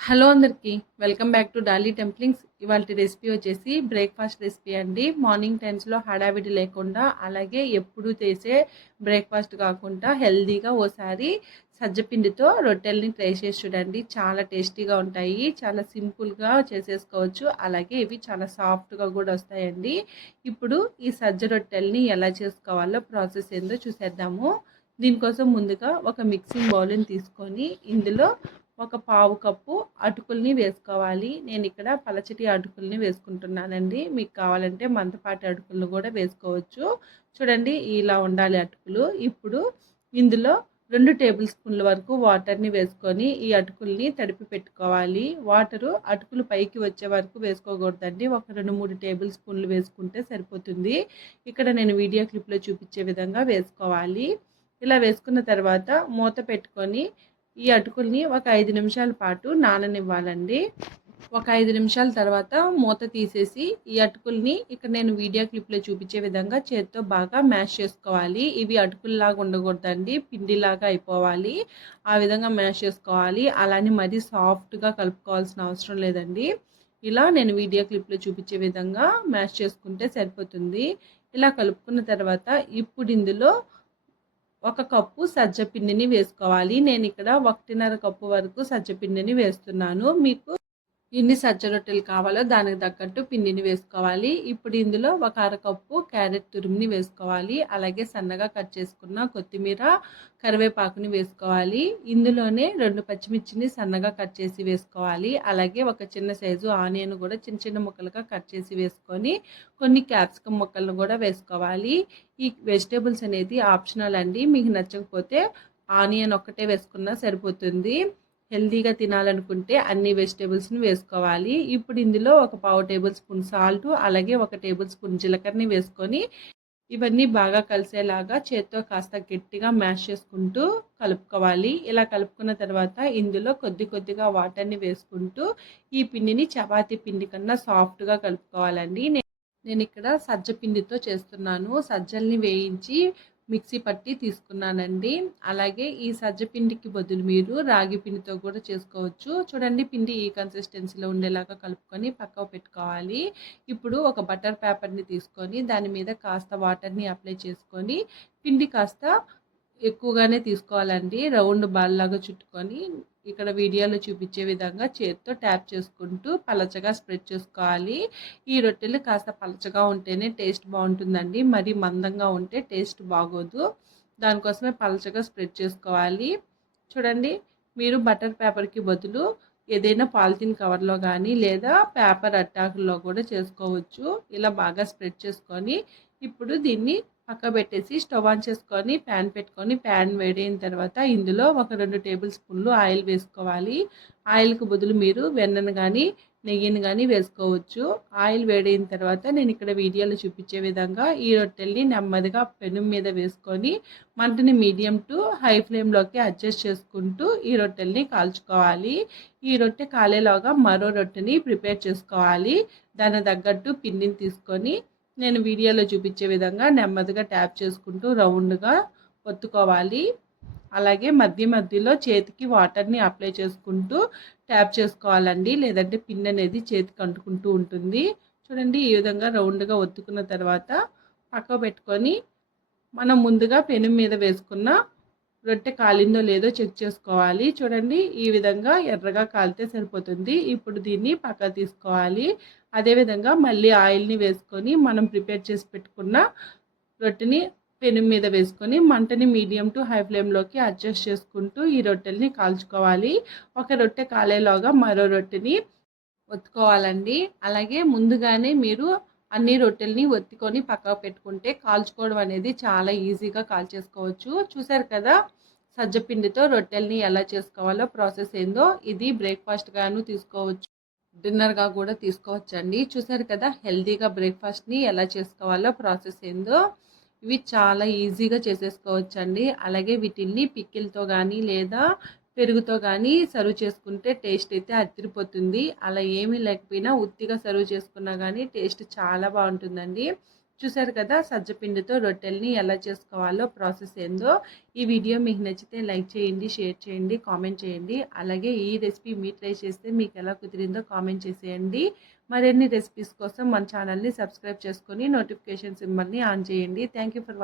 Hello అందరికీ welcome back to Dolly టెంప్లింగ్స్. ఇవాళ recipe వచ్చేసి బ్రేక్ఫాస్ట్ రెసిపీ అండి. మార్నింగ్ టైమ్స్లో హడావిడి లేకుండా అలాగే ఎప్పుడు చేసే బ్రేక్ఫాస్ట్ కాకుండా హెల్తీగా ఓసారి సజ్జపిండితో రొట్టెల్ని ట్రై చేసి చూడండి. చాలా టేస్టీగా ఉంటాయి, చాలా సింపుల్గా చేసేసుకోవచ్చు, అలాగే ఇవి చాలా సాఫ్ట్గా కూడా వస్తాయండి. ఇప్పుడు ఈ సజ్జ రొట్టెల్ని ఎలా చేసుకోవాలో ప్రాసెస్ ఏందో చూసేద్దాము. దీనికోసం ముందుగా ఒక మిక్సింగ్ బౌల్ని తీసుకొని ఇందులో ఒక పావు కప్పు అటుకుల్ని వేసుకోవాలి. నేను ఇక్కడ పలచటి అటుకుల్ని వేసుకుంటున్నానండి. మీకు కావాలంటే మందపాటి అటుకులను కూడా వేసుకోవచ్చు. చూడండి, ఇలా ఉండాలి అటుకులు. ఇప్పుడు ఇందులో 2 టేబుల్ స్పూన్ల వరకు వాటర్ని వేసుకొని ఈ అటుకుల్ని తడిపి పెట్టుకోవాలి. వాటరు అటుకులు పైకి వచ్చే వరకు వేసుకోకూడదండి. ఒక 2-3 టేబుల్ స్పూన్లు వేసుకుంటే సరిపోతుంది. ఇక్కడ నేను వీడియో క్లిప్లో చూపించే విధంగా వేసుకోవాలి. ఇలా వేసుకున్న తర్వాత మూత పెట్టుకొని ఈ అటుకుల్ని ఒక 5 నిమిషాల పాటు నాననివ్వాలండి. ఒక 5 నిమిషాల తర్వాత మూత తీసేసి ఈ అటుకుల్ని ఇక్కడ నేను వీడియో క్లిప్లో చూపించే విధంగా చేత్తో బాగా మ్యాష్ చేసుకోవాలి. ఇవి అటుకుల్లాగా ఉండకూడదండి, పిండిలాగా అయిపోవాలి. ఆ విధంగా మ్యాష్ చేసుకోవాలి. అలానే మరీ సాఫ్ట్గా కలుపుకోవాల్సిన అవసరం లేదండి. ఇలా నేను వీడియో క్లిప్లో చూపించే విధంగా మ్యాష్ చేసుకుంటే సరిపోతుంది. ఇలా కలుపుకున్న తర్వాత ఇప్పుడు ఇందులో 1 కప్పు సజ్జపిండిని వేసుకోవాలి. నేను ఇక్కడ 1.5 కప్పు వరకు సజ్జపిండిని వేస్తున్నాను. మీకు ఎన్ని సజ్జ రొట్టెలు కావాలో దానికి తగ్గట్టు పిండిని వేసుకోవాలి. ఇప్పుడు ఇందులో 1 అరకప్పు క్యారెట్ తురుముని వేసుకోవాలి. అలాగే సన్నగా కట్ చేసుకున్న కొత్తిమీర, కరివేపాకుని వేసుకోవాలి. ఇందులోనే 2 పచ్చిమిర్చిని సన్నగా కట్ చేసి వేసుకోవాలి. అలాగే ఒక చిన్న సైజు ఆనియన్ కూడా చిన్న చిన్న ముక్కలుగా కట్ చేసి వేసుకొని కొన్ని క్యాప్సికమ్ ముక్కలను కూడా వేసుకోవాలి. ఈ వెజిటేబుల్స్ అనేది ఆప్షనల్ అండి. మీకు నచ్చకపోతే ఆనియన్ ఒక్కటే వేసుకున్నా సరిపోతుంది. హెల్తీగా తినాలనుకుంటే అన్ని వెజిటేబుల్స్ని వేసుకోవాలి. ఇప్పుడు ఇందులో ఒక పావు టేబుల్ స్పూన్ సాల్ట్, అలాగే 1 టేబుల్ స్పూన్ జీలకర్రని వేసుకొని ఇవన్నీ బాగా కలిసేలాగా చేత్తో కాస్త గట్టిగా మ్యాష్ చేసుకుంటూ కలుపుకోవాలి. ఇలా కలుపుకున్న తర్వాత ఇందులో కొద్దిగా వాటర్ని వేసుకుంటూ ఈ పిండిని చపాతీ పిండి కన్నా సాఫ్ట్గా కలుపుకోవాలండి. నేను ఇక్కడ సజ్జ పిండితో చేస్తున్నాను. సజ్జల్ని వేయించి మిక్సీ పట్టి తీసుకున్నానండి. అలాగే ఈ సజ్జ పిండికి బదులు మీరు రాగి పిండితో కూడా చేసుకోవచ్చు. చూడండి, పిండి ఈ కన్సిస్టెన్సీలో ఉండేలాగా కలుపుకొని పక్కకు పెట్టుకోవాలి. ఇప్పుడు ఒక బటర్ పేపర్ని తీసుకొని దాని మీద కాస్త వాటర్ని అప్లై చేసుకొని పిండి కాస్త ఎక్కువగానే తీసుకోవాలండి. రౌండ్ బాల్ లాగా చుట్టుకొని ఇక్కడ వీడియోలో చూపించే విధంగా చేతితో ట్యాప్ చేసుకుంటూ పలచగా స్ప్రెడ్ చేసుకోవాలి. ఈ రొట్టెలు కాస్త పలచగా ఉంటేనే టేస్ట్ బాగుంటుందండి. మరి మందంగా ఉంటే టేస్ట్ బాగోదు. దానికోసమే పలచగా స్ప్రెడ్ చేసుకోవాలి. చూడండి, మీరు బటర్ పేపర్కి బదులు ఏదైనా పాలిథిన్ కవర్లో కానీ లేదా పేపర్ అట్టాకుల్లో కూడా చేసుకోవచ్చు. ఇలా బాగా స్ప్రెడ్ చేసుకొని ఇప్పుడు దీన్ని పక్క పెట్టేసి స్టవ్ ఆన్ చేసుకొని ప్యాన్ పెట్టుకొని ప్యాన్ వేడైన తర్వాత ఇందులో ఒక 2 టేబుల్ స్పూన్లు ఆయిల్ వేసుకోవాలి. ఆయిల్కి బదులు మీరు వెన్నను కానీ నెయ్యిని కానీ వేసుకోవచ్చు. ఆయిల్ వేడైన తర్వాత నేను ఇక్కడ వీడియోలో చూపించే విధంగా ఈ రొట్టెల్ని నెమ్మదిగా పెనం మీద వేసుకొని మంటని మీడియం టు హై ఫ్లేమ్లోకి అడ్జస్ట్ చేసుకుంటూ ఈ రొట్టెల్ని కాల్చుకోవాలి. ఈ రొట్టె కాలేలాగా మరో రొట్టెని ప్రిపేర్ చేసుకోవాలి. దాని తగ్గట్టు పిండిని తీసుకొని నేను వీడియోలో చూపించే విధంగా నెమ్మదిగా ట్యాప్ చేసుకుంటూ రౌండ్గా ఒత్తుకోవాలి. అలాగే మధ్యలో చేతికి వాటర్ని అప్లై చేసుకుంటూ ట్యాప్ చేసుకోవాలండి, లేదంటే పిన్ అనేది చేతికి అంటుకుంటూ ఉంటుంది. చూడండి, ఈ విధంగా రౌండ్గా ఒత్తుకున్న తర్వాత పక్క పెట్టుకొని మనం ముందుగా పెనం మీద వేసుకున్న రొట్టె కాలిందో లేదో చెక్ చేసుకోవాలి. చూడండి, ఈ విధంగా ఎర్రగా కాలితే సరిపోతుంది. ఇప్పుడు దీన్ని పక్క తీసుకోవాలి. అదేవిధంగా మళ్ళీ ఆయిల్ని వేసుకొని మనం ప్రిపేర్ చేసి పెట్టుకున్న రొట్టెని పెనం మీద వేసుకొని మంటని మీడియం టు హై ఫ్లేమ్లోకి అడ్జస్ట్ చేసుకుంటూ ఈ రొట్టెల్ని కాల్చుకోవాలి. ఒక రొట్టె కాలేలాగా మరో రొట్టెని ఒత్తుకోవాలండి. అలాగే ముందుగానే మీరు అన్ని రొట్టెల్ని ఒత్తుకొని పక్కకు పెట్టుకుంటే కాల్చుకోవడం అనేది చాలా ఈజీగా కాల్చేసుకోవచ్చు. చూసారు కదా, సజ్జపిండితో రొట్టెల్ని ఎలా చేసుకోవాలో ప్రాసెస్ ఏందో. ఇది బ్రేక్ఫాస్ట్ గాను తీసుకోవచ్చు, డిన్నర్గా కూడా తీసుకోవచ్చండి. చూసారు కదా, హెల్తీగా బ్రేక్ఫాస్ట్ని ఎలా చేసుకోవాలో ప్రాసెస్ ఏందో. ఇవి చాలా ఈజీగా చేసేసుకోవచ్చండి. అలాగే వీటిల్ని పిక్కిల్తో కానీ లేదా పెరుగుతో కానీ సర్వ్ చేసుకుంటే టేస్ట్ అయితే అదిరిపోతుంది. అలా ఏమీ లేకపోయినా ఉత్తిగా సర్వ్ చేసుకున్నా కానీ టేస్ట్ చాలా బాగుంటుందండి. చూసారు కదా సజ్జపిండితో రొట్టెల్ని ఎలా చేసుకోవాలో ప్రాసెస్ ఏందో. ఈ వీడియో మీకు నచ్చితే లైక్ చేయండి, షేర్ చేయండి, కామెంట్ చేయండి. అలాగే ఈ రెసిపీ మీరు ట్రై చేస్తే మీకు ఎలా కుదిరిందో కామెంట్ చేసేయండి. మరిన్ని రెసిపీస్ కోసం మన ఛానల్ని సబ్స్క్రైబ్ చేసుకొని నోటిఫికేషన్ సింబల్ని ఆన్ చేయండి. Thank you for